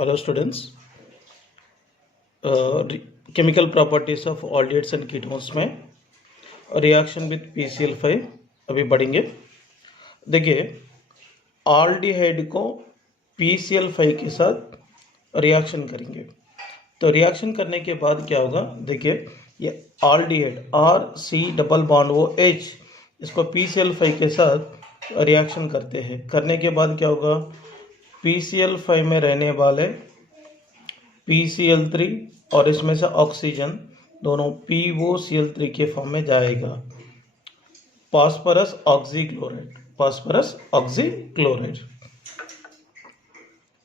Hello students, chemical properties of aldehydes and ketones में reaction with PCl5 अभी बढ़ेंगे। देखिए आल्डिहाइड को PCl5 के साथ रिएक्शन करेंगे, तो रिएक्शन करने के बाद क्या होगा, देखिए ये आल्डिहाइड RC डबल बॉन्ड वो H, इसको PCl5 के साथ रिएक्शन करते हैं। करने के बाद क्या होगा, PCl5 में रहने वाले PCl3 और इसमें से ऑक्सीजन दोनों POCl3 के फॉर्म में जाएगा, फास्फोरस ऑक्सीक्लोराइड।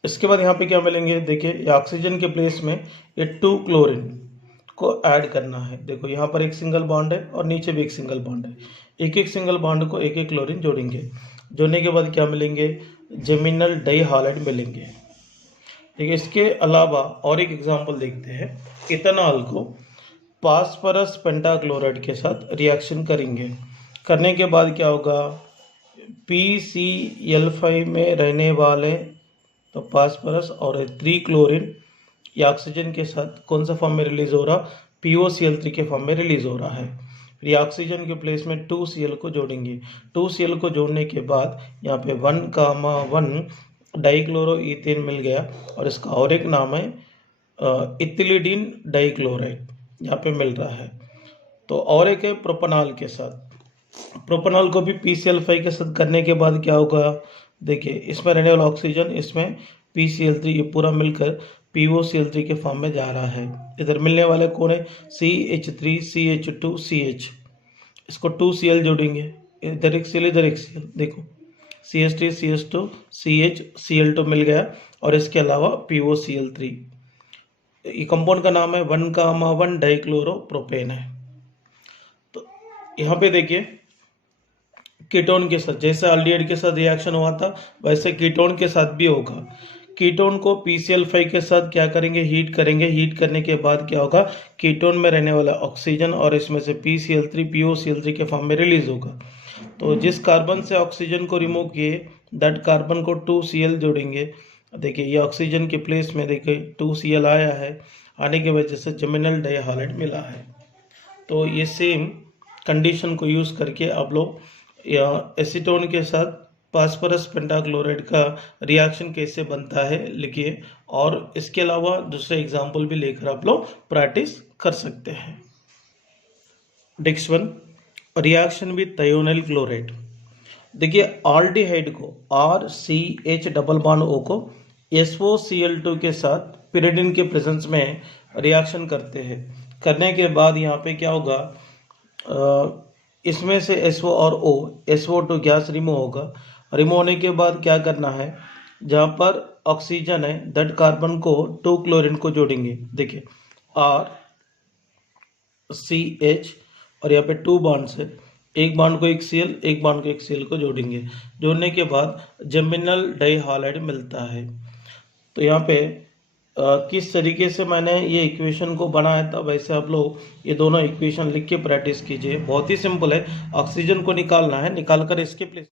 इसके बाद यहाँ पे क्या मिलेंगे, देखिए ये ऑक्सीजन के प्लेस में ये 2 क्लोरीन को ऐड करना है। देखो यहाँ पर एक सिंगल बॉन्ड है और नीचे भी एक सिंगल बॉन्ड है, एक एक सिंगल बॉन्ड को एक एक क्लोरीन जोड़ेंगे। जोड़ने के बाद क्या मिलेंगे, जेमिनल डाइहालाइड मिलेंगे। ठीक है, इसके अलावा और एक एग्जांपल देखते हैं। इथेनॉल को फास्फोरस पेंटाक्लोराइड के साथ रिएक्शन करेंगे। करने के बाद क्या होगा, PCl5 में रहने वाले तो फास्फोरस और 3 क्लोरीन या ऑक्सीजन के साथ कौन सा फॉर्म में रिलीज हो रहा, POCl3 के फॉर्म में रिलीज हो रहा है। फिर ये ऑक्सीजन के प्लेस में 2Cl को जोड़ेंगे। 2Cl को जोड़ने के बाद यहाँ पे 1,1 डाइक्लोरोईथेन मिल गया और इसका और एक नाम है इथिलीडीन डाइक्लोराइड, यहाँ पे मिल रहा है। तो और एक है प्रोपनॉल के साथ। प्रोपनॉल को भी PCl5 के साथ करने के बाद क्या होगा, देखिए इसमें रहने वाला ऑक्सीजन, इसमें PCl3, ये पूरा मिलकर POCl3 के फॉर्म में जा रहा है। इधर मिलने वाले कौन है, CH3 CH2 CH, इसको 2Cl जोड़ेंगे, इधर एक Cl इधर एक Cl, देखो CH3 CH2 CH Cl2 मिल गया और इसके अलावा POCl3। ये कंपाउंड का नाम है 1,1 डाइक्लोरोप्रोपेन है। तो यहाँ पे देखिए कीटोन के साथ, जैसे आल्डिहाइड के साथ रिएक्शन हुआ था वैसे कीटोन के साथ भी होगा। कीटोन को PCl5 के साथ क्या करेंगे, हीट करेंगे। हीट करने के बाद क्या होगा, कीटोन में रहने वाला ऑक्सीजन और इसमें से PCl3 POCl3 के फॉर्म में रिलीज होगा। तो जिस कार्बन से ऑक्सीजन को रिमूव किए दैट कार्बन को 2Cl जोड़ेंगे। देखिए ये ऑक्सीजन के प्लेस में देखिए 2Cl आया है, आने की वजह से जेमिनल डाइहालाइड मिला है। तो ये सेम कंडीशन को यूज़ करके आप लोग या एसीटोन के साथ फास्फोरस पेंटाक्लोराइड का रिएक्शन कैसे बनता है लिखिए, और इसके अलावा दूसरे एग्जाम्पल भी लेकर आप लोग प्रैक्टिस कर सकते हैं। Next one, reaction with thionyl chloride. देखिए आल्डिहाइड को RCH डबल बॉन्ड O को SOCl2 के साथ पिरिडिन के प्रेजेंस में रिएक्शन करते हैं। करने के बाद यहाँ पे क्या होगा, इसमें से SO और O, SO2 गैस रिमूव होगा। रिमूव होने के बाद क्या करना है, जहाँ पर ऑक्सीजन है दैट कार्बन को 2 क्लोरीन को जोड़ेंगे। देखिए RCH और यहाँ पे 2 बॉन्ड्स है, एक बॉन्ड को एक Cl, एक बॉन्ड को एक Cl को जोड़ेंगे। जोड़ने के बाद जेमिनल डाइहालाइड मिलता है। तो यहाँ पे किस तरीके से मैंने ये इक्वेशन को बनाया था, वैसे आप लोग ये दोनों इक्वेशन लिख के प्रैक्टिस कीजिए। बहुत ही सिंपल है, ऑक्सीजन को निकालना है, निकालकर इसके place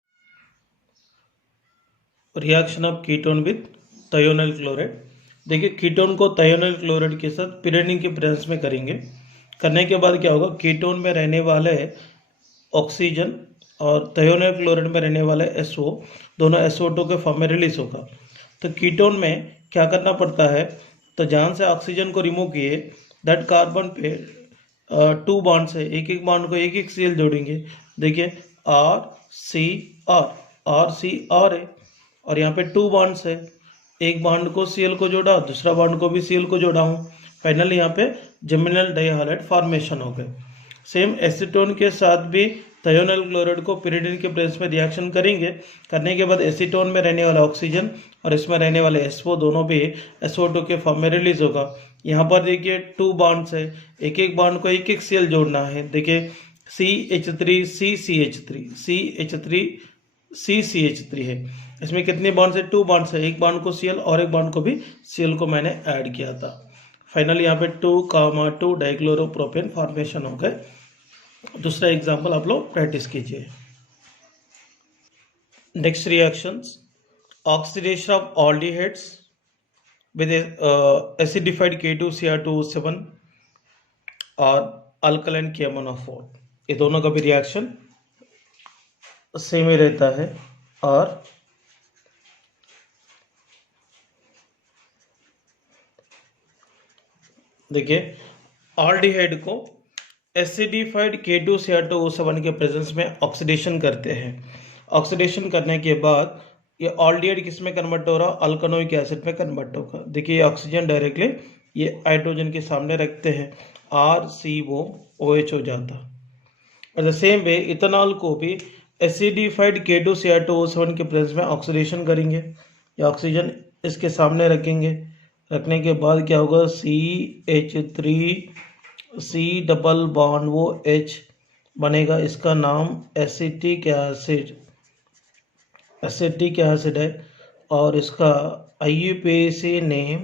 reaction of ketone with thionyl chloride. देखिए कीटोन को थायोनाइल क्लोराइड के साथ पिरिडिन के प्रेजेंस में करेंगे। करने के बाद क्या होगा, कीटोन में रहने वाले ऑक्सीजन और थायोनाइल क्लोराइड में रहने वाले SO, दोनों SO2 के फॉर्म में रिलीज होगा। तो कीटोन में क्या करना पड़ता है, तो जहाँ से ऑक्सीजन को रिमूव किए दैट कार्बन पे 2 बॉन्ड्स है, एक एक बॉन्ड को एक एक Cl जोड़ेंगे। देखिए RCR है और यहाँ पे 2 बॉन्ड्स है, एक बॉन्ड को Cl को जोड़ा, दूसरा बॉन्ड को भी Cl को जोड़ा हूँ। फाइनली यहाँ पे जेमिनल डाइहालाइड फॉर्मेशन हो गए। सेम एसीटोन के साथ भी थायोनाइल क्लोराइड को पिरिडिन के प्रेजेंस में रिएक्शन करेंगे। करने के बाद एसीटोन में रहने वाला ऑक्सीजन और इसमें रहने वाले SO दोनों भी SO2 के फॉर्म में रिलीज होगा। यहाँ पर देखिए 2 बॉन्ड्स है, एक एक बॉन्ड को एक एक Cl जोड़ना है। देखिए CH3 CCH3 CH3 CCH3 है, इसमें कितने बॉन्ड्स है, 2 बॉन्ड्स है, एक बॉन्ड को Cl और एक बॉन्ड को भी Cl को मैंने ऐड किया था। फाइनली यहाँ पे 2,2 डाइक्लोरोप्रोपेन फॉर्मेशन हो गए। दूसरा एग्जाम्पल आप लोग प्रैक्टिस कीजिए। Next reactions, oxidation of aldehydes with acidified K2Cr2O7 और अल्कलाइन KMnO4, ये दोनों का भी रिएक्शन सेम ही रहता है। और देखिए ऑल्डिहाइड को एसिडिफाइड K2Cr2O7 के प्रेजेंस में ऑक्सीडेशन करते हैं। ऑक्सीडेशन करने के बाद ये ऑल्डिहाइड किस में कन्वर्ट हो रहा है, अल्कनोइक एसिड में कन्वर्ट होगा। देखिए ये ऑक्सीजन डायरेक्टली ये हाइड्रोजन के सामने रखते हैं, RCOOH हो जाता। और द सेम वे इथेनॉल को भी एसिडिफाइड K2Cr2O7 के प्रेजेंस में ऑक्सीडेशन करेंगे। ये ऑक्सीजन इसके सामने रखेंगे, रखने के बाद क्या होगा, CH3C डबल बॉन्ड वो H बनेगा, इसका नाम एसिटिक एसिड है और इसका IUPAC नेम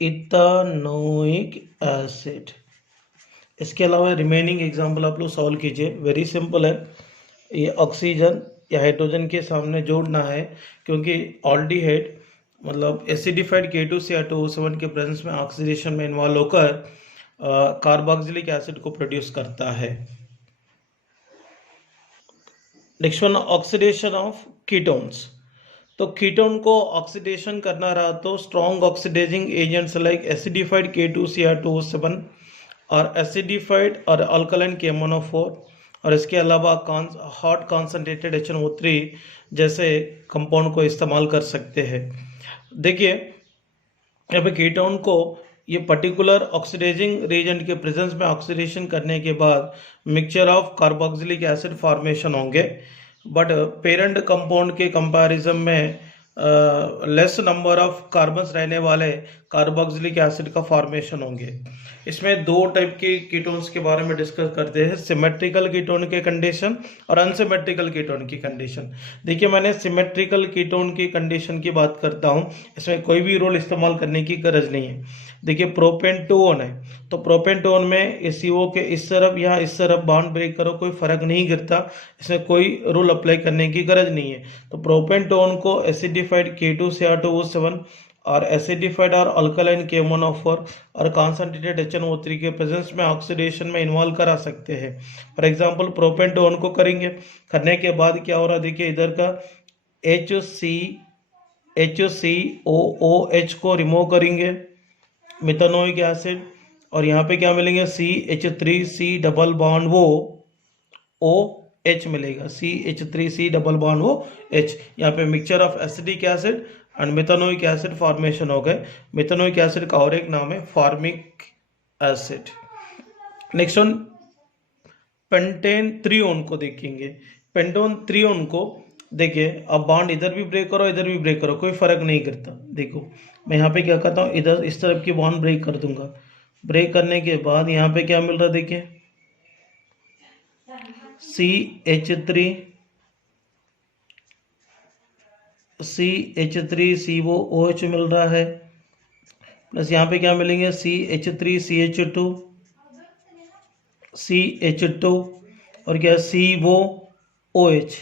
इथानोइक एसिड। इसके अलावा रिमेनिंग एग्जांपल आप लोग सॉल्व कीजिए, वेरी सिंपल है। ये ऑक्सीजन या हाइड्रोजन के सामने जोड़ना है, क्योंकि ऑल्डिहाइड मतलब एसिडिफाइड K2Cr2O7 के प्रेजेंस में ऑक्सीडेशन में इन्वॉल्व होकर कार्बोक्सिलिक एसिड को प्रोड्यूस करता है। Next one, oxidation of ketones. तो कीटोन को ऑक्सीडेशन करना रहा तो strong oxidising agents like acidified K2Cr2O7 और एसिडिफाइड और अल्कलाइन KMnO4 और इसके अलावा हॉट कॉन्सेंट्रेटेड HNO3 जैसे कंपाउंड को इस्तेमाल कर सकते हैं। देखिए यहाँ पे कीटोन को ये पर्टिकुलर ऑक्सीडाइजिंग रिएजेंट के प्रेजेंस में ऑक्सीडेशन करने के बाद mixture of carboxylic acid formation होंगे, बट पेरेंट कंपाउंड के कंपैरिजन में लेस नंबर ऑफ कार्बन्स रहने वाले कार्बोक्सिलिक एसिड का फॉर्मेशन होंगे। इसमें दो टाइप के कीटोन्स के बारे में डिस्कस करते हैं, सिमेट्रिकल कीटोन के कंडीशन और अनसिमेट्रिकल कीटोन की कंडीशन। देखिए मैंने सिमेट्रिकल कीटोन की कंडीशन की बात करता हूँ, इसमें कोई भी रोल इस्तेमाल करने की गरज नहीं है। देखिए प्रोपेन टू ओन है, तो प्रोपेन टू ओन में इस CO के इस तरफ या इस तरफ बॉन्ड ब्रेक करो कोई फर्क नहीं गिरता, इसमें कोई रूल अप्लाई करने की गरज नहीं है। तो प्रोपेन टू ओन को एसिडिफाइड K2Cr2O7 और एसिडिफाइड और अल्कलाइन KMnO4 और कॉन्सेंट्रेटेड HNO3 के प्रेजेंस में ऑक्सीडेशन में इन्वॉल्व करा सकते हैं। For example propane two own को करेंगे, करने के बाद क्या हो रहा है, देखिए इधर का HCOOH को रिमूव करेंगे, मिथानोइक एसिड, और यहाँ पे क्या मिलेंगे, CH3C डबल बॉन्ड वो OH मिलेगा, CH3C डबल बॉन्ड वो H। यहाँ पे mixture of acidic acid and methanoic acid formation हो गए। मिथानोइक एसिड का और एक नाम है formic acid. Next one, pentan three one को देखेंगे। पेंटोन थ्रीओन को देखिए, अब बॉन्ड इधर भी ब्रेक करो इधर भी ब्रेक करो कोई फर्क नहीं करता। देखो मैं यहाँ पे क्या करता हूँ, इधर इस तरफ की बॉन्ड ब्रेक कर दूंगा, ब्रेक करने के बाद यहाँ पे क्या मिल रहा है, देखिए CH3COOH मिल रहा है, प्लस यहाँ पे क्या मिलेंगे, CH2 और क्या COOH,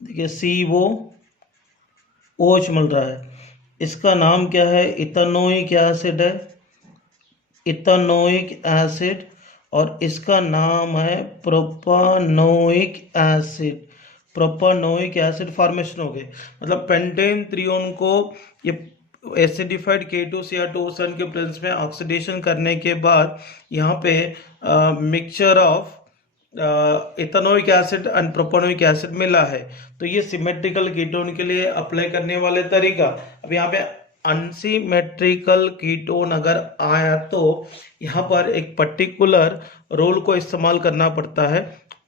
देखिए COOH मिल रहा है। इसका नाम क्या है, इथानोइक एसिड है, इथानोइक एसिड, और इसका नाम है propanoic acid. Propanoic acid formation हो गए। मतलब पेंटेन थ्रीओन को ये एसिडिफाइड K2Cr2O7 के प्रेजेंस में ऑक्सीडेशन करने के बाद यहाँ पे mixture of ethanoic acid and propanoic acid मिला है। तो ये सिमेट्रिकल कीटोन के लिए अप्लाई करने वाले तरीका। अब यहाँ पे अनसिमेट्रिकल कीटोन अगर आया तो यहाँ पर एक पर्टिकुलर रोल को इस्तेमाल करना पड़ता है,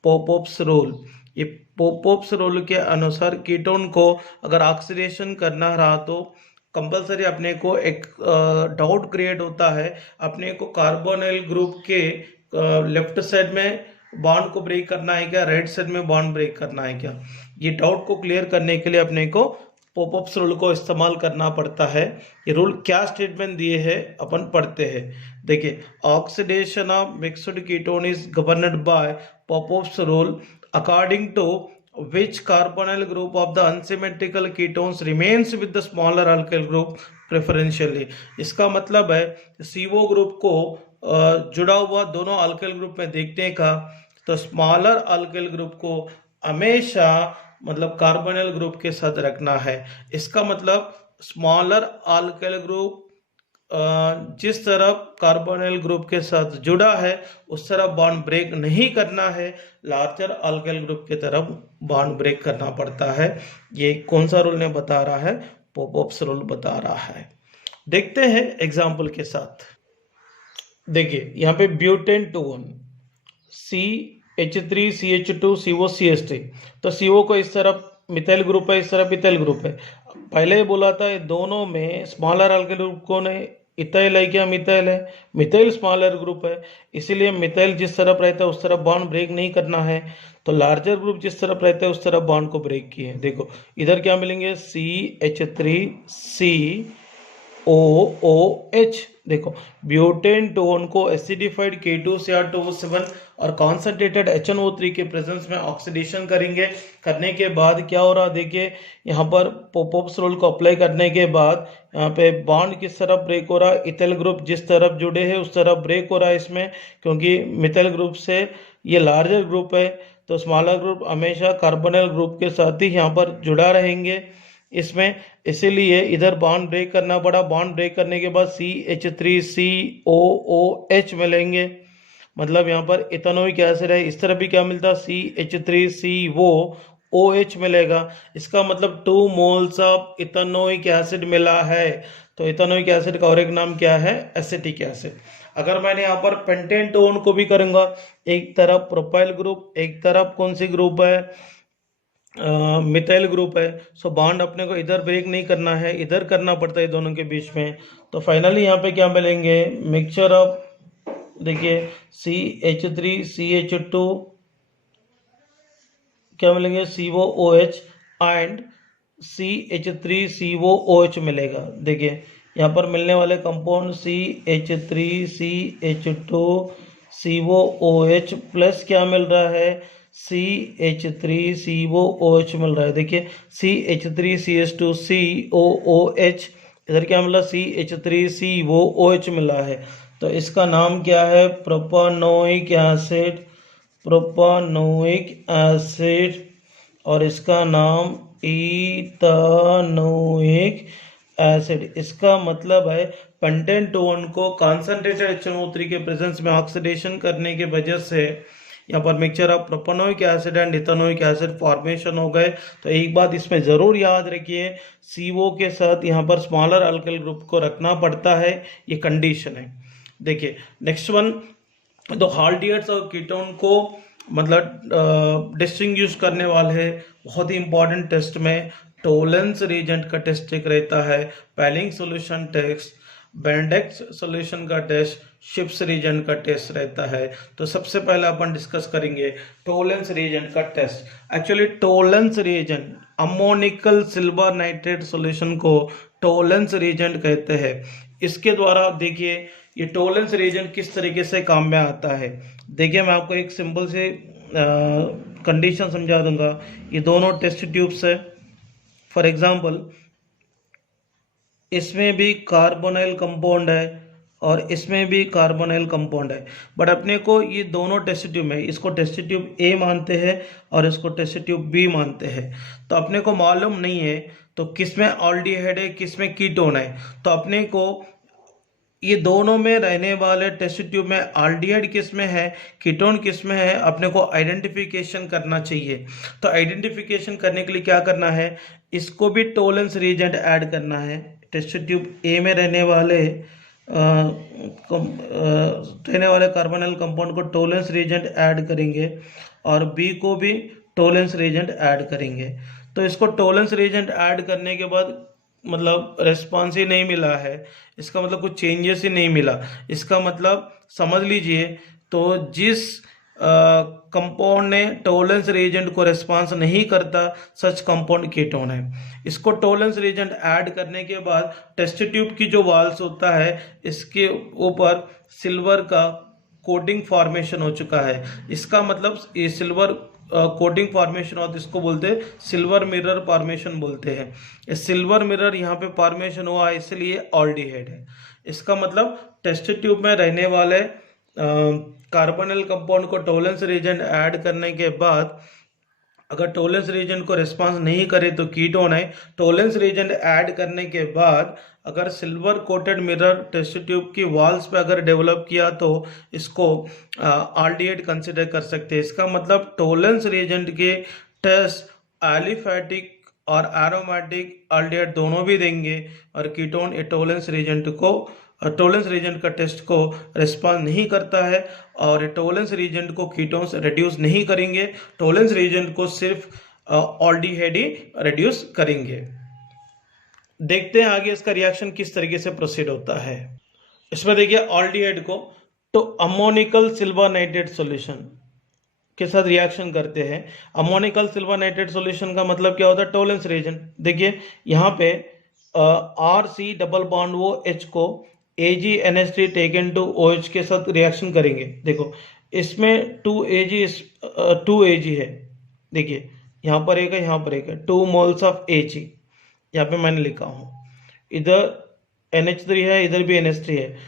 पोपोप्स रोल। ये पोपोप्स रोल के अनुसार कीटोन को अगर ऑक्सीडेशन करना रहा तो कंपलसरी अपने को एक डाउट क्रिएट होता है, अपने को कार्बोनिल ग्रुप के लेफ्ट साइड में बॉन्ड को ब्रेक करना है क्या, राइट साइड में बॉन्ड ब्रेक करना है क्या। ये डाउट को क्लियर करने के लिए अपने को पॉपअप्स रूल को इस्तेमाल करना पड़ता है। ये रूल क्या स्टेटमेंट दिए हैं अपन पढ़ते हैं। देखिए, oxidation of mixed ketone is governed by Popoff's rule according to which carbonyl group of the unsymmetrical ketones remains with the smaller alkyl group preferentially। इसका मतलब है CO ग्रुप को जुड़ा हुआ दोनों अल्किल ग्रुप में देखने का, तो स्मॉलर अल्किल ग्रुप को हमेशा मतलब कार्बोनिल ग्रुप के साथ रखना है। इसका मतलब स्मॉलर अल्किल ग्रुप जिस तरफ कार्बोनिल ग्रुप के साथ जुड़ा है उस तरफ बॉन्ड ब्रेक नहीं करना है, लार्जर अल्किल ग्रुप की तरफ बॉन्ड ब्रेक करना पड़ता है। ये कौन सा रूल ने बता रहा है? पोपोप्स रूल बता रहा है। देखते हैं एग्जाम्पल के साथ। देखिए यहाँ पे ब्यूटेन 2 CH3CH2CO CH3, तो CO को इस तरफ मिथाइल ग्रुप है, इस तरफ इथाइल ग्रुप है। पहले ही बोला था दोनों में स्मॉलर अल्किल ग्रुप कौन है? इथाइल है क्या मिथाइल है? मिथाइल स्मॉलर ग्रुप है, इसीलिए मिथाइल जिस तरफ रहता है उस तरफ बॉन्ड ब्रेक नहीं करना है। तो लार्जर ग्रुप जिस तरफ रहता है उस तरफ बॉन्ड को ब्रेक किए। देखो इधर क्या मिलेंगे? CH3COOH। देखो ब्यूटेन टोन को एसिडिफाइड K2Cr2O7 और कॉन्सेंट्रेटेड HNO3 के प्रेजेंस में ऑक्सीडेशन करेंगे। करने के बाद क्या हो रहा? देखिए यहाँ पर पोपोप्स रूल को अप्लाई करने के बाद यहाँ पे बॉन्ड किस तरफ ब्रेक हो रहा है? इथाइल ग्रुप जिस तरफ जुड़े हैं उस तरफ ब्रेक हो रहा है इसमें, क्योंकि मिथाइल ग्रुप से ये लार्जर ग्रुप है, तो स्मॉलर ग्रुप हमेशा कार्बोनिल ग्रुप के साथ ही यहाँ पर जुड़ा रहेंगे इसमें, इसीलिए इधर बॉन्ड ब्रेक करना पड़ा। बॉन्ड ब्रेक करने के बाद CH3COOH मिलेंगे, मतलब यहाँ पर इथेनोइक एसिड है। इस तरफ भी क्या मिलता? CH3COOH मिलेगा। इसका मतलब 2 मोल्स ऑफ इथेनोइक एसिड मिला है। तो इथेनोइक एसिड का और एक नाम क्या है? Acetic acid. अगर मैंने यहाँ पर पेंटेन टोन को भी करूंगा, एक तरफ प्रोपाइल ग्रुप, एक तरफ कौन सी ग्रुप है? मिथाइल ग्रुप है। सो बॉन्ड अपने को इधर ब्रेक नहीं करना है, इधर करना पड़ता है दोनों के बीच में। तो फाइनली यहाँ पे क्या मिलेंगे? मिक्सचर ऑफ, देखिए CH3CH2 क्या मिलेंगे? COOH एंड CH3COOH मिलेगा। देखिए यहाँ पर मिलने वाले कंपाउंड CH3CH2COOH प्लस क्या मिल रहा है? CH3COOH मिल रहा है। देखिए CH3CH2COOH, इधर क्या मिला? CH3COOH मिला है। तो इसका नाम क्या है? Propanoic acid. प्रोपानोइक एसिड, और इसका नाम इथेनोइक एसिड। इसका मतलब है पेंटेन टोन को कॉन्सेंट्रेटेड HNO3 के प्रेजेंस में ऑक्सीडेशन करने के वजह से यहाँ पर mixture of propanoic acid and ethanoic acid formation हो गए। तो एक बात इसमें ज़रूर याद रखिए, CO के साथ यहाँ पर स्मॉलर अल्किल ग्रुप को रखना पड़ता है, ये कंडीशन है। देखिए नेक्स्ट वन, तो हाल्डियड्स और कीटोन को मतलब डिस्टिंग्विश करने वाले है बहुत ही इंपॉर्टेंट टेस्ट में टोलेंस रिएजेंट का टेस्ट एक रहता है, Fehling solution test, Benedict's solution का टेस्ट, शिप्स रिएजेंट का टेस्ट रहता है। तो सबसे पहले अपन डिस्कस करेंगे टोलेंस रिएजेंट का test. Actually Tollens reagent ammoniacal silver nitrate solution को टोलेंस रिएजेंट कहते हैं। इसके द्वारा देखिए ये टोलेंस रिएजेंट किस तरीके से काम में आता है। देखिए मैं आपको एक सिंपल से कंडीशन समझा दूंगा। ये दोनों टेस्ट ट्यूब्स है, फॉर एग्जांपल इसमें भी कार्बोनाइल कंपाउंड है और इसमें भी कार्बोनाइल कंपाउंड है, बट अपने को ये दोनों टेस्ट ट्यूब है, इसको टेस्ट ट्यूब A मानते हैं और इसको टेस्ट ट्यूब B मानते हैं। तो अपने को मालूम नहीं है तो किसमें ऑल्डिहाइड है किसमें कीटोन है। तो अपने को ये दोनों में रहने वाले टेस्ट ट्यूब में ऑल्डिहाइड किस में है, कीटोन किस में है, अपने को आइडेंटिफिकेशन करना चाहिए। तो आइडेंटिफिकेशन करने के लिए क्या करना है, इसको भी टोलेंस रिएजेंट ऐड करना है। टेस्ट ट्यूब A में रहने वाले कार्बोनाइल कंपाउंड को टोलेंस रिएजेंट ऐड करेंगे और B को भी टोलेंस रिएजेंट ऐड करेंगे। तो इसको टोलेंस रिएजेंट ऐड करने के बाद मतलब रेस्पॉन्स ही नहीं मिला है, इसका मतलब कुछ चेंजेस ही नहीं मिला। इसका मतलब समझ लीजिए, तो जिस कंपाउंड ने टोलेंस रिएजेंट को रेस्पॉन्स नहीं करता सच कंपाउंड कीटोन है। इसको टोलेंस रिएजेंट ऐड करने के बाद टेस्ट ट्यूब की जो वाल्स होता है इसके ऊपर सिल्वर का कोटिंग फॉर्मेशन हो चुका है। इसका मतलब ये सिल्वर कोटिंग फॉर्मेशन होता है, इसको बोलते हैं सिल्वर मिरर फॉर्मेशन बोलते हैं। ये सिल्वर मिरर यहाँ पे फॉर्मेशन हुआ है इसलिए ऑल्डिहाइड है। इसका मतलब टेस्ट ट्यूब में रहने वाले कार्बोनिल कंपाउंड को टोलेंस रिएजेंट ऐड करने के बाद अगर टोलेंस रिएजेंट को रिस्पांस नहीं करे तो कीटोन है। टोलेंस रिएजेंट ऐड करने के बाद अगर silver coated mirror test tube की वॉल्स पे अगर डेवलप किया तो इसको ऑल्डिहाइड कंसिडर कर सकते हैं। इसका मतलब टोलेंस रिएजेंट के टेस्ट एलिफैटिक और एरोमेटिक ऑल्डिहाइड दोनों भी देंगे और कीटोन ए टोलेंस रिएजेंट का टेस्ट को रिस्पॉन्स नहीं करता है और टोलेंस रिएजेंट को कीटोन्स रिड्यूस नहीं करेंगे, टोलेंस रिएजेंट को सिर्फ ऑल्डिहाइड ही रिड्यूस करेंगे। देखते हैं आगे इसका रिएक्शन किस तरीके से प्रोसीड होता है। इसमें देखिए ऑल्डिहाइड को तो अमोनिकल सिल्वर नाइट्रेट सॉल्यूशन के साथ रिएक्शन करते हैं। अमोनिकल सिल्वर नाइट्रेट सॉल्यूशन का मतलब क्या होता है, टोलेंस रिएजेंट। देखिए यहाँ पे RC डबल बॉन्ड वो H को AgNH3 टेकन टू OH के साथ रिएक्शन करेंगे। देखो इसमें 2Ag है, देखिए यहाँ पर एक है, यहाँ पर एक है, 2 मोल्स ऑफ Ag यहाँ पे मैंने लिखा हूँ। इधर NH3 है, इधर भी NH3 है,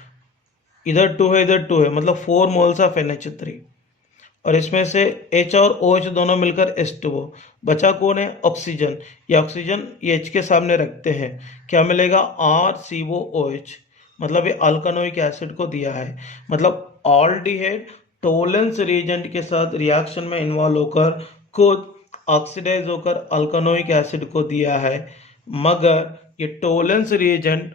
इधर 2 है, इधर 2 है, मतलब 4 मोल्स ऑफ NH3 और इसमें से H और OH दोनों मिलकर H2O। बचा कौन है, ऑक्सीजन। ये ऑक्सीजन ये H के सामने रखते हैं, क्या मिलेगा, RCOOH, मतलब ये अल्कानोइक एसिड को दिया है। मतलब ऑल्डिहाइड टोलेंस रिएजेंट के साथ रिएक्शन में इन्वॉल्व होकर खुद ऑक्सीडाइज होकर अल्कानोइक एसिड को दिया है, मगर ये टोलेंस रिएजेंट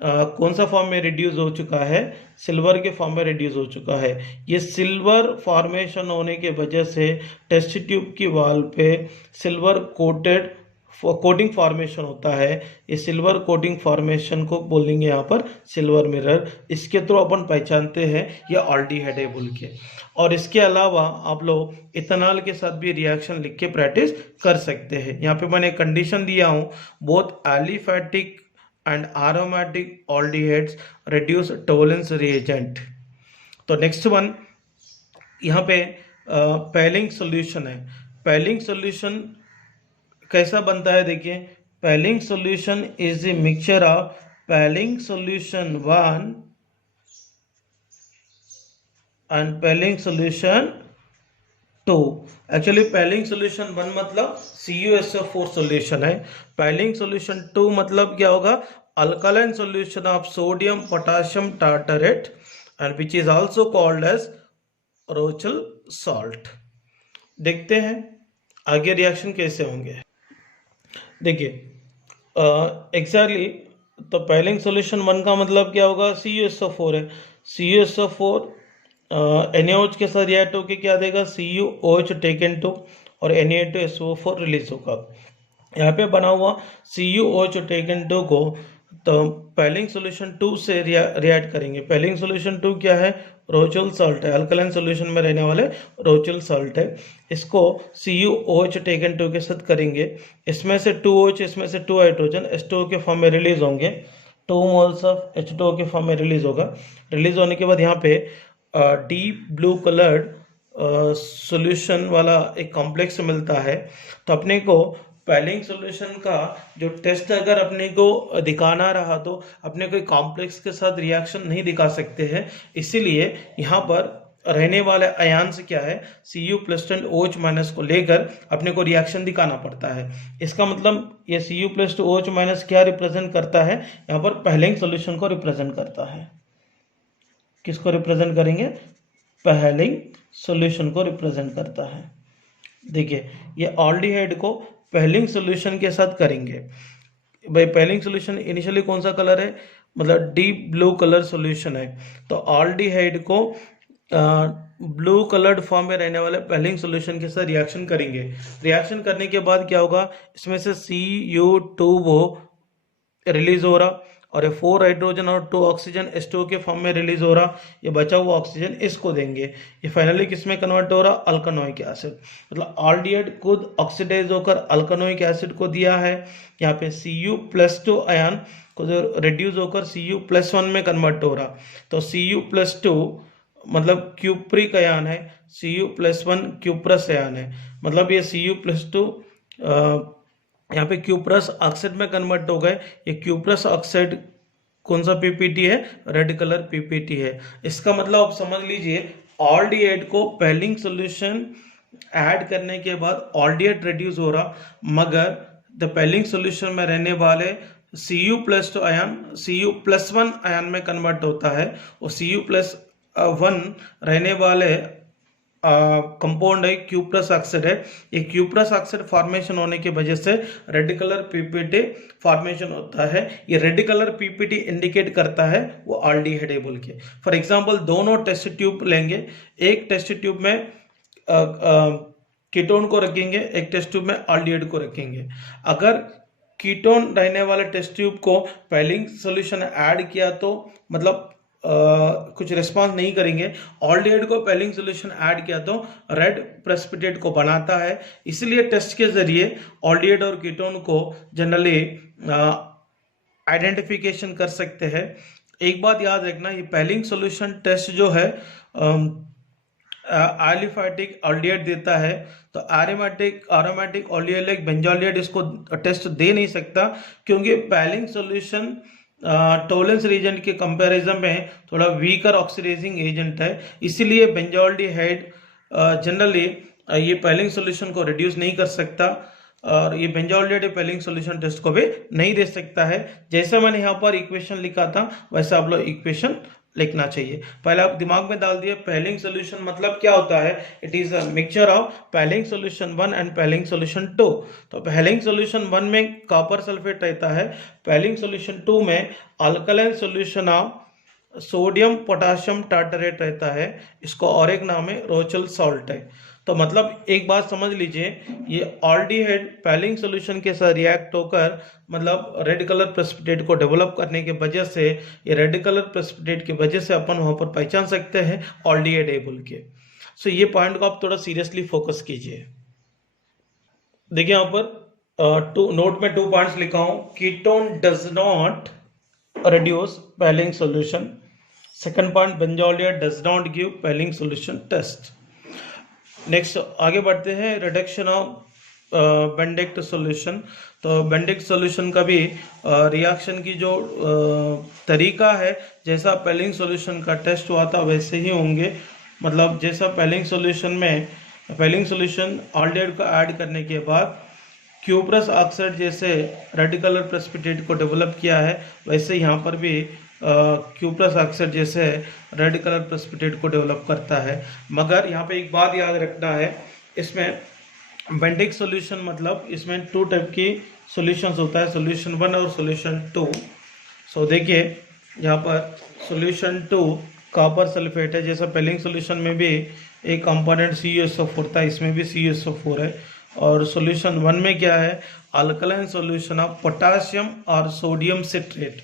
कौन सा फॉर्म में रिड्यूस हो चुका है, सिल्वर के फॉर्म में रिड्यूस हो चुका है। ये सिल्वर फॉर्मेशन होने के वजह से टेस्ट ट्यूब की वॉल पे सिल्वर कोटिंग फॉर्मेशन होता है। ये सिल्वर कोटिंग फॉर्मेशन को बोलेंगे यहाँ पर सिल्वर मिरर। इसके थ्रू अपन पहचानते हैं ये ऑल्डिहाइड है बोल के। और इसके अलावा आप लोग इथेनॉल के साथ भी रिएक्शन लिख के प्रैक्टिस कर सकते हैं। यहाँ पे मैंने कंडीशन दिया हूँ, both aliphatic and aromatic aldehydes reduce tolerance reagent। तो नेक्स्ट वन यहाँ पे पैलिंग सॉल्यूशन है। पैलिंग सॉल्यूशन कैसा बनता है, देखिए Fehling solution is a mixture of Fehling solution 1 and Fehling solution 2। Actually Fehling solution 1 मतलब CuSO4 सॉल्यूशन है। पैलिंग सॉल्यूशन 2 मतलब क्या होगा, alkaline solution of sodium potassium tartrate and which is also called as Rochelle salt. देखते हैं आगे reaction कैसे होंगे। देखिए एग्जैक्टली तो पैलिंग सॉल्यूशन 1 का मतलब क्या होगा, CuSO4 है। CuSO4 NaOH के साथ रिएक्ट होकर क्या देगा, CuOH टेकन टू और Na2SO4 रिलीज होगा। यहाँ पे बना हुआ CuOH टेकन टू को तो पैलिंग सॉल्यूशन 2 से रिएक्ट करेंगे। पैलिंग सॉल्यूशन 2 क्या है, रोचेल सॉल्ट है, अल्कलाइन सॉल्यूशन में रहने वाले रोचेल सॉल्ट है। इसको CuOH टेकन 2 के साथ करेंगे। इसमें से 2OH, इसमें से 2 हाइड्रोजन H2O के फॉर्म में रिलीज होंगे, 2 मोल्स ऑफ H2O के फॉर्म में रिलीज होगा। रिलीज होने के बाद यहाँ पे डीप ब्लू कलर्ड सॉल्यूशन वाला एक कॉम्प्लेक्स मिलता है। तो अपने को पैलिंग सॉल्यूशन का जो टेस्ट अगर अपने को दिखाना रहा तो अपने को कॉम्प्लेक्स के साथ रिएक्शन नहीं दिखा सकते हैं, इसीलिए यहाँ पर रहने वाले आयंस क्या है, Cu+10 OH- को लेकर अपने को रिएक्शन दिखाना पड़ता है। इसका मतलब ये Cu+2 OH- क्या रिप्रेजेंट करता है, यहाँ पर पैलिंग सॉल्यूशन को रिप्रेजेंट करता है। किसको रिप्रेजेंट करेंगे, पैलिंग सॉल्यूशन को रिप्रेजेंट करता है। देखिए ये ऑल्डिहाइड को पैलिंग सॉल्यूशन के साथ करेंगे। भाई पैलिंग सॉल्यूशन इनिशियली कौन सा कलर है, मतलब डीप ब्लू कलर सॉल्यूशन है। तो ऑल्डिहाइड को ब्लू कलर्ड फॉर्म में रहने वाले पैलिंग सॉल्यूशन के साथ रिएक्शन करेंगे। रिएक्शन करने के बाद क्या होगा, इसमें से Cu2O रिलीज हो रहा और ये 4 हाइड्रोजन और 2 ऑक्सीजन H2O के फॉर्म में रिलीज हो रहा। ये बचा हुआ ऑक्सीजन इसको देंगे। ये फाइनली किसमें कन्वर्ट हो रहा, अल्कानोइक एसिड। मतलब ऑल्डिहाइड खुद ऑक्सीडाइज होकर अल्कानोइक एसिड को दिया है। यहाँ पे Cu+2 आयन को रिड्यूस होकर Cu+1 में कन्वर्ट हो रहा। तो Cu+2 मतलब क्यूप्रिक आयन है, Cu+1 क्यूप्रस आयन है, मतलब ये Cu+2 यहाँ पे क्यूप्रस ऑक्साइड में कन्वर्ट हो गए। ये क्यूप्रस ऑक्साइड कौन सा पीपीटी है? रेड कलर पीपीटी है। इसका मतलब आप समझ लीजिए ऑल्डिहाइड को पेलिंग सॉल्यूशन ऐड करने के बाद ऑल्डिहाइड रिड्यूस हो रहा, मगर द पेलिंग सॉल्यूशन में रहने वाले Cu+2 आयन Cu+1 आयन में कन्वर्ट होता है, और Cu+1 रहने वाले कंपाउंड है क्यूप्रस ऑक्साइड है। ये क्यूप्रस ऑक्साइड फॉर्मेशन होने की वजह से रेड कलर पीपीटी फॉर्मेशन होता है। ये रेड कलर पीपीटी इंडिकेट करता है वो ऑल्डिहाइड है बोल के। फॉर एग्जांपल दोनों टेस्ट ट्यूब लेंगे, एक टेस्ट ट्यूब में कीटोन को रखेंगे, एक टेस्ट ट्यूब में ऑल्डिहाइड को रखेंगे। अगर कीटोन रहने वाले टेस्ट ट्यूब को पेलिंग सॉल्यूशन ऐड किया तो मतलब कुछ रिस्पांस नहीं करेंगे। ऑल्डिहाइड को पेलिंग सॉल्यूशन ऐड किया तो रेड प्रेसिपिटेट को बनाता है। इसलिए टेस्ट के जरिए ऑल्डिहाइड और कीटोन को जनरली आइडेंटिफिकेशन कर सकते हैं। एक बात याद रखना, ये पेलिंग सॉल्यूशन टेस्ट जो है एलिफैटिक ऑल्डिहाइड देता है, तो एरोमेटिक ऑल्डिहाइड बेंजोल्डिहाइड इसको टेस्ट दे नहीं सकता, क्योंकि पेलिंग सॉल्यूशन टोलेंस रीजन के कंपैरिजन में थोड़ा वीकर ऑक्सीडाइजिंग एजेंट है। इसीलिए बेंजोल्डिहाइड जनरली ये पेलिंग सॉल्यूशन को रिड्यूस नहीं कर सकता, और ये बेंजोल्डिहाइड पेलिंग सॉल्यूशन टेस्ट को भी नहीं दे सकता है। जैसा मैंने यहाँ पर इक्वेशन लिखा था वैसा आप लोग इक्वेशन लिखना चाहिए। पहले आप दिमाग में डाल दिए पेलिंग सॉल्यूशन मतलब क्या होता है। It is a mixture of Fehling solution 1 and Fehling solution 2। तो पेलिंग सॉल्यूशन 1 में कॉपर सल्फेट रहता है, पेलिंग सॉल्यूशन 2 में alkaline solution of sodium potassium tartrate रहता है। इसको और एक नाम है रोचेल सॉल्ट है। तो मतलब एक बात समझ लीजिए, ये ऑल्डिहाइड पेलिंग सॉल्यूशन के साथ रिएक्ट होकर मतलब रेड कलर प्रेसिपिटेट को डेवलप करने की वजह से, ये रेड कलर प्रेसिपिटेट की वजह से अपन वहां पर पहचान सकते हैं ऑल्डिहाइड है बोल के। सो ये पॉइंट को आप थोड़ा सीरियसली फोकस कीजिए। देखिए यहाँ पर नोट में 2 पॉइंट्स लिखा हूं। Ketone does not reduce Fehling solution. Second point, benzaldehyde does not give Fehling solution test. Next आगे बढ़ते हैं, रिडक्शन ऑफ बेंडिक्ट सॉल्यूशन। तो बेंडिक्ट सॉल्यूशन का भी रिएक्शन की जो तरीका है, जैसा पेलिंग सॉल्यूशन का टेस्ट हुआ था वैसे ही होंगे। मतलब जैसा पेलिंग सॉल्यूशन ऑल्डिहाइड को ऐड करने के बाद क्यूप्रस ऑक्साइड जैसे रेड कलर प्रेसिपिटेट को डेवलप किया है, वैसे यहाँ पर भी क्यूप्रस ऑक्साइड जैसे रेड कलर प्रेसिपिटेट को डेवलप करता है। मगर यहाँ पे एक बात याद रखना है, इसमें बेंडिक सॉल्यूशन मतलब इसमें 2 टाइप की सॉल्यूशंस होता है, सॉल्यूशन 1 और सॉल्यूशन 2। सो देखिए यहाँ पर सॉल्यूशन 2 कॉपर सल्फेट है, जैसा पेलिंग सॉल्यूशन में भी एक कंपोनेंट CuSO4 था, इसमें भी CuSO4 है। और सॉल्यूशन 1 में क्या है, अल्कलाइन सॉल्यूशन ऑफ पोटाशियम और सोडियम सिट्रेट।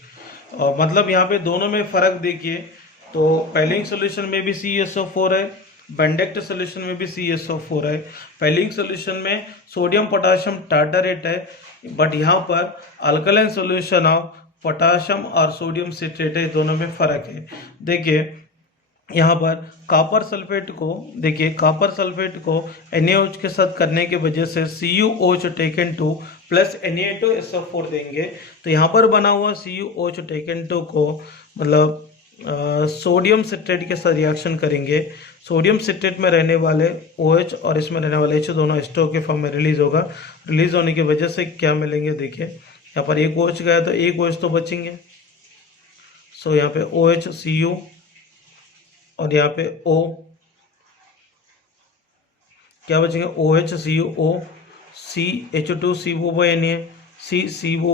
मतलब यहाँ पे दोनों में फर्क देखिए, तो पेलिंग सॉल्यूशन में भी CuSO4 है, बेंडिक्ट सॉल्यूशन में भी CuSO4 है। पेलिंग सॉल्यूशन में सोडियम पोटाशियम टार्टरेट है, बट यहाँ पर अल्कलाइन सॉल्यूशन ऑफ पोटाशियम और सोडियम सिट्रेट है, दोनों में फर्क है। देखिए यहाँ पर कॉपर सल्फेट को NaOH के साथ करने की वजह से CuOH टेकन 2 प्लस Na2SO4 देंगे। तो यहाँ पर बना हुआ CuOH टेकन 2 को मतलब सोडियम सिट्रेट के साथ रिएक्शन करेंगे। सोडियम सिट्रेट में रहने वाले OH और इसमें रहने वाले H दोनों H2O के फॉर्म में रिलीज होगा। रिलीज होने की वजह से क्या मिलेंगे, देखिए यहाँ पर एक OH गया तो एक OH तो बचेंगे। सो यहाँ पे OH Cu और यहाँ पे O क्या बचेंगे, OH CuO CH2COO CCOO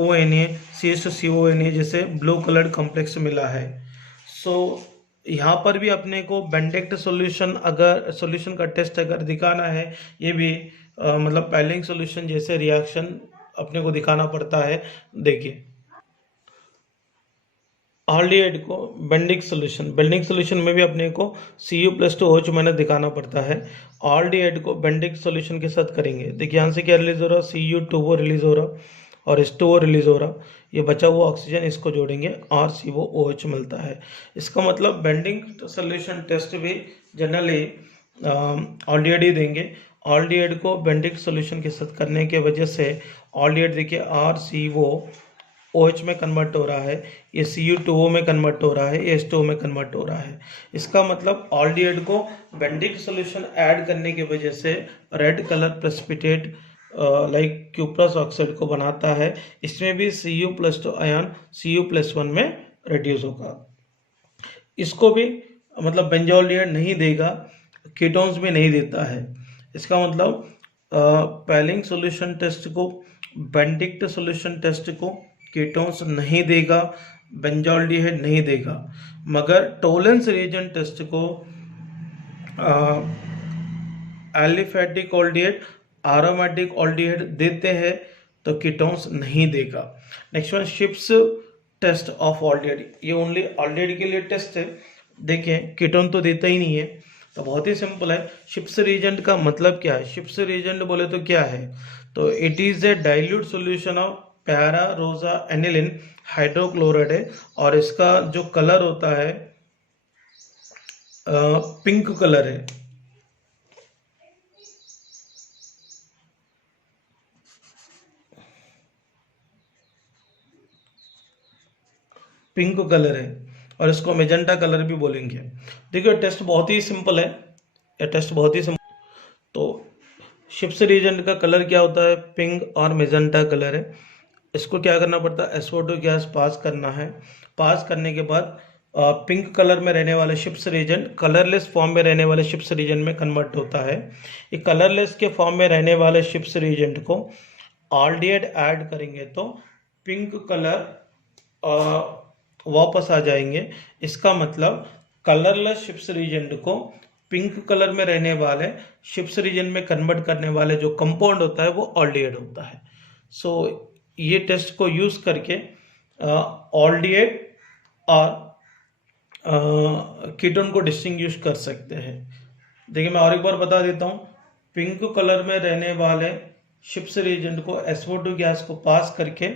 CH2COO जैसे ब्लू कलर्ड कॉम्प्लेक्स मिला है। सो यहाँ पर भी अपने को बेंडिक्ट सॉल्यूशन का टेस्ट अगर दिखाना है, ये भी मतलब पेलिंग सॉल्यूशन जैसे रिएक्शन अपने को दिखाना पड़ता है। देखिए ऑल्डिहाइड को बेंडिक सॉल्यूशन में भी अपने को Cu+2OH- दिखाना पड़ता है। ऑल्डिहाइड को बेंडिक सॉल्यूशन के साथ करेंगे, देखिए यहाँ से क्या रिलीज हो रहा है, Cu2O रिलीज हो रहा, और H2O रिलीज हो रहा, ये बचा हुआ ऑक्सीजन इसको जोड़ेंगे RCOOH मिलता है। इसका मतलब बेंडिंग सोल्यूशन टेस्ट भी जनरली ऑल्डिहाइड देंगे। ऑल्डिहाइड को बेंडिंग सोल्यूशन के साथ करने के वजह से ऑल्डिहाइड देखिए RCOOH में कन्वर्ट हो रहा है, ये Cu2O में कन्वर्ट हो रहा है, ये H2O में कन्वर्ट हो रहा है। इसका मतलब ऑल्डिहाइड को बेंडिंग सोल्यूशन ऐड करने की वजह से red colour precipitate like cuprous oxide को बनाता है। इसमें भी Cu+2 आयन Cu+1 में रिड्यूस होगा। इसको भी मतलब बेंजोल्डिहाइड नहीं देगा, कीटोन्स भी नहीं देता है। इसका मतलब पैलिंग सॉल्यूशन टेस्ट को, बेंडिक्ट सॉल्यूशन टेस्ट को कीटोन्स नहीं देगा, बेंजोल्डिहाइड नहीं देगा, मगर टोलेंस रिएजेंट टेस्ट को एलिफेटिक ऑल्डिहाइड, एरोमेटिक ऑल्डिहाइड देते हैं तो कीटोन्स नहीं देगा। Next one Schiff's test of aldehyde, ये ओनली ऑल्डिहाइड के लिए टेस्ट है। देखें कीटोन तो देता ही नहीं है, तो बहुत ही सिंपल है। शिप्स रिएजेंट का मतलब क्या है? शिप्स रिएजेंट बोले तो क्या है? तो it is a dilute solution of para रोजा एनिलिन हाइड्रोक्लोराइड है, और इसका जो कलर होता है पिंक कलर है। पिंक कलर है, और इसको मेजेंटा कलर भी बोलेंगे। देखिए टेस्ट बहुत ही सिंपल है, ये टेस्ट बहुत ही सिंपल। तो शिप्स रिएजेंट का कलर क्या होता है? पिंक और मेजेंटा कलर है। इसको क्या करना पड़ता है? SO2 गैस पास करना है। पास करने के बाद पिंक कलर में रहने वाले शिप्स रिएजेंट कलरलेस फॉर्म में रहने वाले शिप्स रिएजेंट में कन्वर्ट होता है। ये कलरलेस के फॉर्म में रहने वाले शिप्स रिएजेंट को ऑल्डिहाइड ऐड करेंगे तो पिंक कलर वापस आ जाएंगे। इसका मतलब कलरलेस शिप्स रिएजेंट को पिंक कलर में रहने वाले शिप्स रिएजेंट में कन्वर्ट करने वाले जो कंपाउंड होता है वो ऑल्डिहाइड होता है। सो ये टेस्ट को यूज करके ऑल्डिहाइड और कीटोन को डिस्टिंग्विश कर सकते हैं। देखिए मैं और एक बार बता देता हूँ, पिंक कलर में रहने वाले शिप्स रिएजेंट को SO2 गैस को पास करके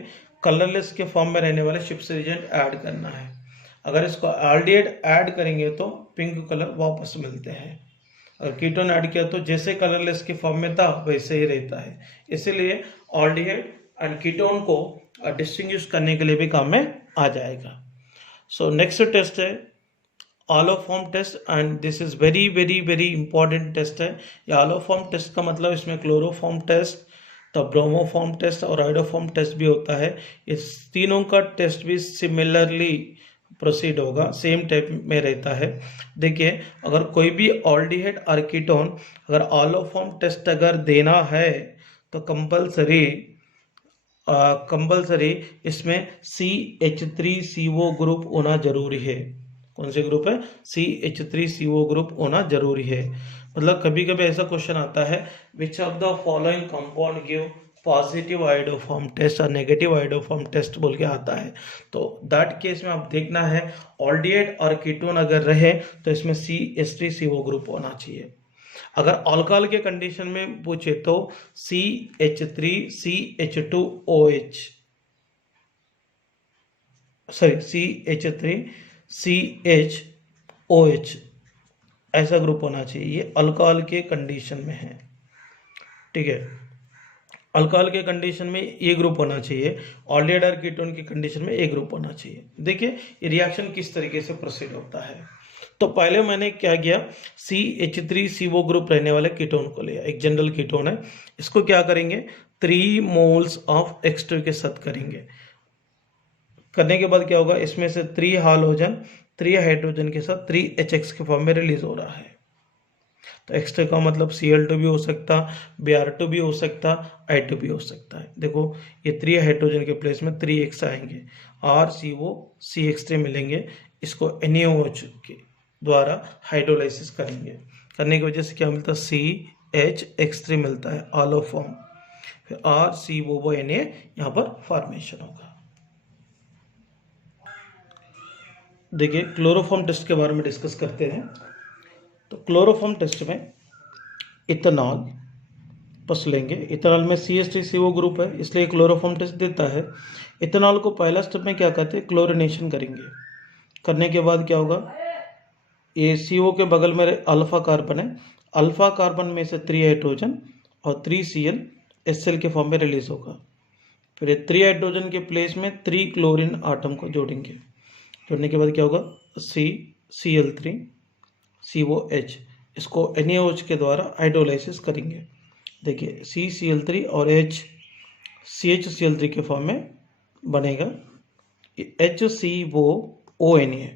कलरलेस के फॉर्म में रहने वाले शिप्स रिएजेंट ऐड करना है। अगर इसको ऑल्डिहाइड ऐड करेंगे तो पिंक कलर वापस मिलते हैं, और कीटोन ऐड किया तो जैसे कलरलेस के फॉर्म में था वैसे ही रहता है। इसीलिए ऑल्डिहाइड एंड कीटोन को डिस्टिंग्विश करने के लिए भी काम में आ जाएगा। सो नेक्स्ट टेस्ट है haloform test, and this is very very very important test है। ये ऑलोफॉर्म टेस्ट का मतलब इसमें क्लोरोफॉर्म टेस्ट, तो ब्रोमोफॉर्म टेस्ट और आइडोफॉर्म टेस्ट भी होता है। इस तीनों का टेस्ट भी सिमिलरली प्रोसीड होगा, सेम टाइप में रहता है। देखिए अगर कोई भी ऑल्डिहाइड और कीटोन अगर ऑलोफॉर्म टेस्ट अगर देना है तो कंपल्सरी इसमें CH3CO ग्रुप होना जरूरी है। कौन से ग्रुप है? CH3CO ग्रुप होना जरूरी है। मतलब कभी कभी ऐसा क्वेश्चन आता है, which of the following compound give positive iodoform test और नेगेटिव आइडोफॉर्म टेस्ट बोल के आता है। तो दैट केस में आप देखना है ऑल्डिहाइड और कीटोन अगर रहे तो इसमें CH3CO ग्रुप होना चाहिए। अगर अल्कोहल के कंडीशन में पूछे तो CH3COH ऐसा ग्रुप होना चाहिए। ये अल्कोहल के कंडीशन में है, ठीक है। अल्कोहल के कंडीशन में ये ग्रुप होना चाहिए, ऑल्डिहाइड और कीटोन की कंडीशन में ये ग्रुप होना चाहिए। देखिए ये रिएक्शन किस तरीके से प्रोसीड होता है। तो पहले मैंने क्या किया, CH3CO ग्रुप रहने वाले कीटोन को लिया, एक जनरल कीटोन है। इसको क्या करेंगे, 3 मोल्स ऑफ H2 के साथ करेंगे। करने के बाद क्या होगा, इसमें से 3 हाइड्रोजन के साथ 3HX के फॉर्म में रिलीज हो रहा है। तो एक्स्ट्रा का मतलब Cl2 भी हो सकता, Br2 भी हो सकता, I2 भी हो सकता है। देखो ये 3 हाइड्रोजन के प्लेस में 3x आएंगे, RCO CH3 मिलेंगे। इसको NaOH के द्वारा हाइड्रोलाइसिस करेंगे, करने की वजह से क्या मिलता है, CHX3 मिलता है ऑलोफॉर्म, फिर RCONA यहाँ पर फॉर्मेशन होगा। देखिए क्लोरोफॉर्म टेस्ट के बारे में डिस्कस करते हैं। तो क्लोरोफॉर्म टेस्ट में इथेनॉल बस लेंगे। इथेनॉल में CH3CO ग्रुप है इसलिए क्लोरोफॉर्म टेस्ट देता है। इथेनॉल को पहला स्टेप में क्या कहते हैं, क्लोरिनेशन करेंगे। करने के बाद क्या होगा, ये CO के बगल में अल्फा कार्बन है, अल्फा कार्बन में से 3 हाइड्रोजन और 3 Cl HCl के फॉर्म में रिलीज होगा। फिर 3 हाइड्रोजन के प्लेस में 3 क्लोरीन आटम को जोड़ेंगे। जोड़ने के बाद क्या होगा, CCl3 COH, इसको NaOH के द्वारा हाइड्रोलाइसिस करेंगे। देखिए CCl3 और CHCl3 के फॉर्म में बनेगा HCOONA,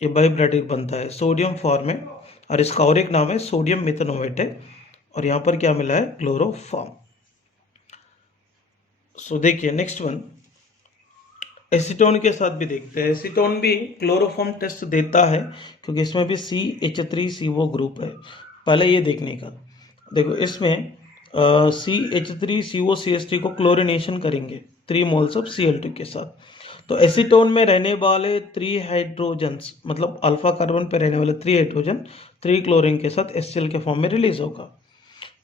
ये बाइब्रेटिक बनता है सोडियम फॉर्म में, और इसका और एक नाम है सोडियम मेथनोएट है, और यहाँ पर क्या मिला है, क्लोरोफॉर्म। सो देखिए नेक्स्ट वन, एसीटोन के साथ भी देखते हैं। एसीटोन भी क्लोरोफॉर्म टेस्ट देता है क्योंकि इसमें भी CH3CO ग्रुप है। पहले ये देखने का, देखो इसमें CH3COCH3 को क्लोरिनेशन करेंगे 3 मोल्स ऑफ Cl2 के साथ। तो एसीटोन में रहने वाले 3 हाइड्रोजन्स, मतलब अल्फा कार्बन पे रहने वाले 3 हाइड्रोजन 3 क्लोरीन के साथ HCl के फॉर्म में रिलीज होगा।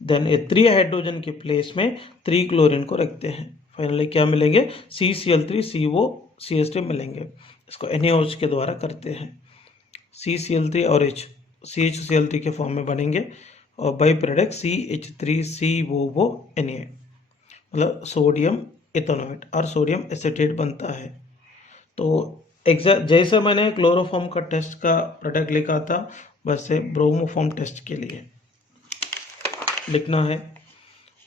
देन ये 3 हाइड्रोजन के प्लेस में 3 क्लोरीन को रखते हैं। फाइनली क्या मिलेंगे, CCl3COCH3 मिलेंगे। इसको NaOH के द्वारा करते हैं। CCl3 और CHCl3 के फॉर्म में बनेंगे और बाई प्रोडक्ट CH3COONA, मतलब सोडियम इथेनोएट और सोडियम एसीटेट बनता है। तो जैसे मैंने क्लोरोफॉर्म का टेस्ट का प्रोडक्ट लिखा था वैसे ब्रोमोफॉर्म टेस्ट के लिए लिखना है।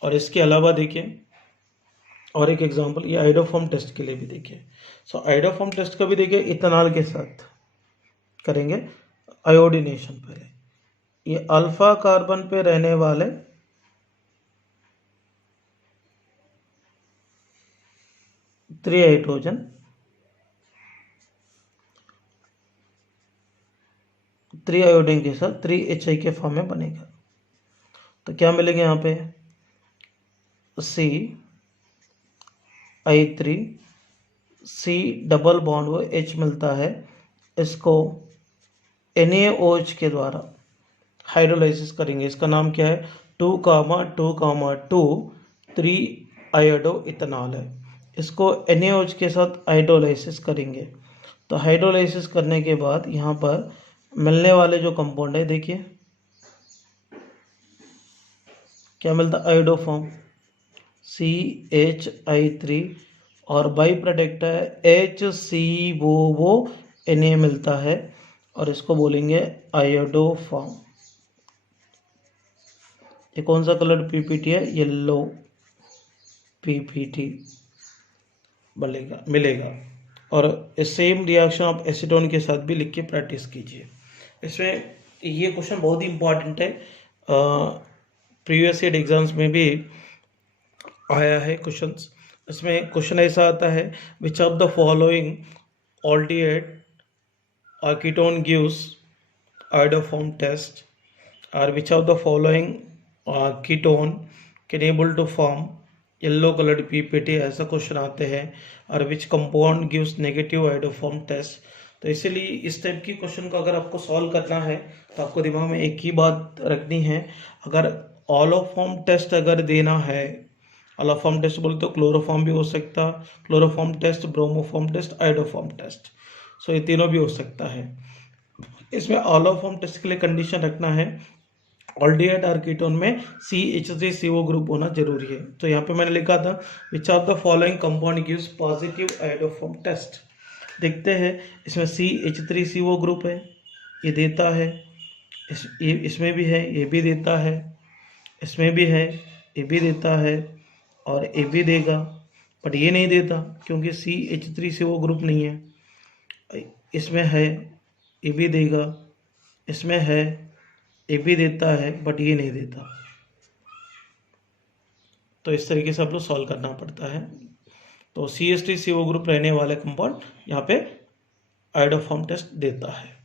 और इसके अलावा देखिए और एक एग्जांपल, ये आइडोफॉर्म टेस्ट के लिए भी देखिए। सो आइडोफॉर्म टेस्ट का भी देखिए इथेनॉल के साथ करेंगे आयोडीनेशन। पहले ये अल्फा कार्बन पे रहने वाले 3 हाइड्रोजन 3 आयोडीन के साथ 3 HI के फॉर्म में बनेगा। तो क्या मिलेगा यहाँ पे, CI3 C डबल बॉन्ड वो H मिलता है, इसको NaOH के द्वारा हाइड्रोलाइसिस करेंगे। इसका नाम क्या है, 2,2,2 3 आयोडो इथेनॉल है। इसको NaOH के साथ हाइड्रोलाइसिस करेंगे। तो हाइड्रोलाइसिस करने के बाद यहाँ पर मिलने वाले जो कंपाउंड है, देखिए क्या मिलता है, आयोडोफॉर्म CHI3 और बाई प्रोडक्ट है HCOONA मिलता है, और इसको बोलेंगे आयोडोफॉर्म। ये कौन सा कलर PPT है, येलो PPT मिलेगा। और सेम रिएक्शन आप एसीटोन के साथ भी लिख के प्रैक्टिस कीजिए। इसमें ये क्वेश्चन बहुत ही इंपॉर्टेंट है, प्रीवियस ईयर एग्जाम्स में भी आया है क्वेश्चंस। इसमें क्वेश्चन ऐसा आता है, which of the following aldehyde or ketone gives iodoform test, or which of the following ketone can able to form yellow colored PPT, ऐसा क्वेश्चन आते हैं। और which compound gives negative iodoform test। तो इसीलिए इस टाइप की question को अगर आपको सॉल्व करना है तो आपको दिमाग में एक ही बात रखनी है, अगर ऑलोफॉर्म टेस्ट अगर देना है, ऑलोफॉर्म टेस्ट बोले तो क्लोरोफॉर्म भी हो सकता, chloroform test, bromoform test, iodoform test, so ये तीनों भी हो सकता है। इसमें ऑलोफॉर्म टेस्ट के लिए कंडीशन रखना है, ऑल्डिहाइड और कीटोन में CH3CO ग्रुप होना जरूरी है। तो यहाँ पे मैंने लिखा था which of the following compound gives positive iodoform test. देखते हैं, इसमें CH3CO ग्रुप है, ये देता है, इसमें भी है, ये भी देता है, इसमें भी है, ये भी देता है, और ये भी देगा, बट ये नहीं देता क्योंकि CH3CO ग्रुप नहीं है। इसमें है, ये भी देगा, इसमें है, ये भी देता है, बट ये नहीं देता। तो इस तरीके से आप लोग सॉल्व करना पड़ता है। तो CH3CO ग्रुप रहने वाले कंपाउंड यहाँ पे आयोडोफॉर्म टेस्ट देता है।